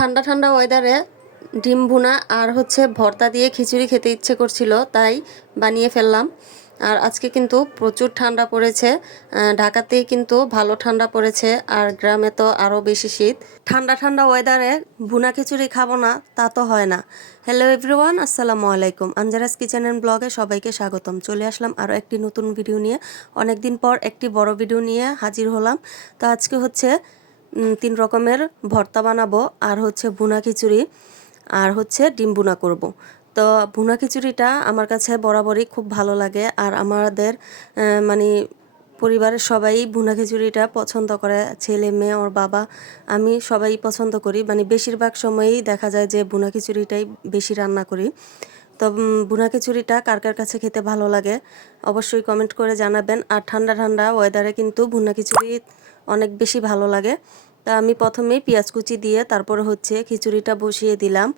ঠান্ডা ঠান্ডা ওয়েদারে ডিম ভুনা আর হচ্ছে ভর্তা দিয়ে খিচুড়ি খেতে ইচ্ছে করছিল, তাই বানিয়ে ফেললাম। আর আজকে কিন্তু প্রচুর ঠান্ডা পড়েছে, ঢাকাতেই কিন্তু ভালো ঠান্ডা পড়েছে, আর গ্রামে তো আরও বেশি শীত। ঠান্ডা ঠান্ডা ওয়েদারে ভুনা খিচুড়ি খাবো না তা তো হয় না। হ্যালো এভরিওয়ান, আসসালামু আলাইকুম। আঞ্জারাস কিচেন অ্যান্ড ব্লগে সবাইকে স্বাগতম। চলে আসলাম আরও একটি নতুন ভিডিও নিয়ে। অনেকদিন পর একটি বড় ভিডিও নিয়ে হাজির হলাম। তো আজকে হচ্ছে 3 রকমের ভর্তা বানাবো, আর হচ্ছে ভুনা খিচুড়ি, আর হচ্ছে ডিম ভুনা করব। তো ভুনা খিচুড়িটা আমার কাছে বরাবরই খুব ভালো লাগে, আর আমাদের মানে পরিবারের সবাই ভুনা খিচুড়িটা পছন্দ করে, ছেলে মেয়ে ওর বাবা আমি সবাই পছন্দ করি। মানে বেশিরভাগ সময়ই দেখা যায় যে ভুনা খিচুড়িটাই বেশি রান্না করি। তো ভুনা খিচুড়িটা কার কার কাছে খেতে ভালো লাগে অবশ্যই কমেন্ট করে জানাবেন। আর ঠান্ডা ঠান্ডা ওয়েদারে কিন্তু ভুনা খিচুড়ি অনেক বেশি ভালো লাগে। তা আমি প্রথমেই পেঁয়াজ কুচি দিয়ে তারপরে হচ্ছে খিচুড়িটা বসিয়ে দিলাম,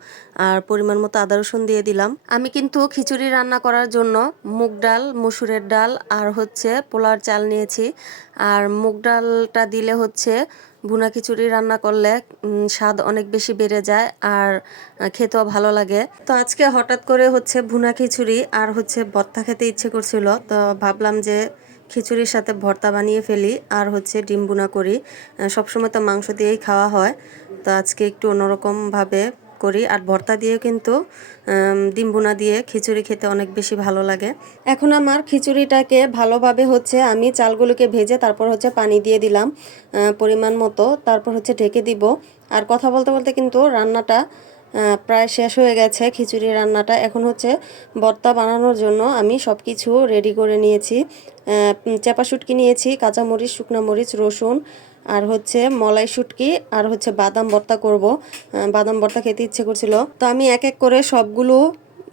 আর পরিমাণ মতো আদা রসুন দিয়ে দিলাম। আমি কিন্তু খিচুড়ি রান্না করার জন্য মুগ ডাল, মসুরের ডাল আর হচ্ছে পোলার চাল নিয়েছি। আর মুগ ডালটা দিলে হচ্ছে ভুনা খিচুড়ি রান্না করলে স্বাদ অনেক বেশি বেড়ে যায়, আর খেতেও ভালো লাগে। তো আজকে হঠাৎ করে হচ্ছে ভুনা খিচুড়ি আর হচ্ছে ভর্তা খেতে ইচ্ছে করছিল, তো ভাবলাম যে খিচুড়ির সাথে ভর্তা বানিয়ে ফেলি আর হচ্ছে ডিম ভুনা করি। সবসময় তো মাংস দিয়েই খাওয়া হয়, তো আজকে একটু অন্যরকমভাবে করি। আর ভর্তা দিয়ে কিন্তু ডিম ভুনা দিয়ে খিচুড়ি খেতে অনেক বেশি ভালো লাগে। এখন আমার খিচুড়িটাকে ভালোভাবে হচ্ছে আমি চালগুলোকে ভেজে তারপর হচ্ছে পানি দিয়ে দিলাম পরিমাণ মতো, তারপর হচ্ছে ঢেকে দিব। আর কথা বলতে বলতে কিন্তু রান্নাটা প্রায় শেষ হয়ে গেছে, খিচুড়ি রান্নাটা। এখন হচ্ছে ভর্তা বানানোর জন্য আমি সব কিছু রেডি করে নিয়েছি। চাপা শুটকি নিয়েছি, কাঁচামরিচ, শুকনো মরিচ, রসুন, আর হচ্ছে মলাই শুটকি, আর হচ্ছে বাদাম ভর্তা করব। বাদাম ভর্তা খেতে ইচ্ছে করছিল, তো আমি এক এক করে সবগুলো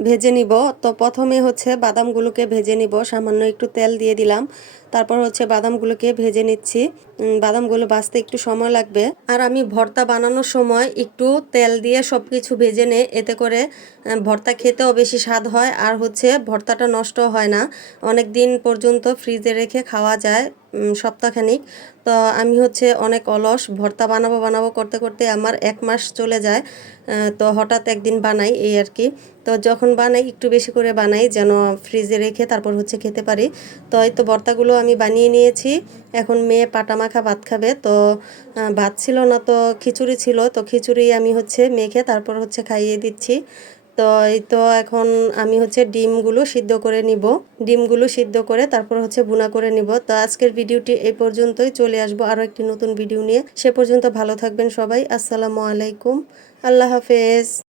ভেজে নিব। তো প্রথমে হচ্ছে বাদামগুলোকে ভেজে নিব, সামান্য একটু তেল দিয়ে দিলাম। তারপর হচ্ছে বাদামগুলোকে ভেজে নিচ্ছি। বাদামগুলো ভাজতে একটু সময় লাগবে। আর আমি ভর্তা বানানোর সময় একটু তেল দিয়ে সব কিছু ভেজে নেই, এতে করে ভর্তা খেতেও বেশি স্বাদ হয়, আর হচ্ছে ভর্তাটা নষ্ট হয় না, অনেক দিন পর্যন্ত ফ্রিজে রেখে খাওয়া যায়, সপ্তাহখানিক। তো আমি হচ্ছে অনেক অলস, ভর্তা বানাবো বানাবো করতে করতে আমার 1 মাস চলে যায়। তো হঠাৎ একদিন বানাই এই আর কি। তো যখন বানাই একটু বেশি করে বানাই, যেন ফ্রিজে রেখে তারপর হচ্ছে খেতে পারি। তো এই তো ভর্তাগুলো আমি বানিয়ে নিয়েছি। এখন মেয়ে পাটা মাখা ভাত খাবে, তো ভাত ছিল না, তো খিচুড়ি ছিল, তো খিচুড়ি আমি হচ্ছে মেখে তারপর হচ্ছে খাইয়ে দিচ্ছি। তো এই তো এখন আমি হচ্ছে ডিমগুলো সিদ্ধ করে নিব, ডিমগুলো সিদ্ধ করে তারপর হচ্ছে ভুনা করে নিব। তো আজকের ভিডিওটি এই পর্যন্তই, চলে আসবো আরও একটি নতুন ভিডিও নিয়ে। সে পর্যন্ত ভালো থাকবেন সবাই। আসসালামু আলাইকুম, আল্লাহ হাফেজ।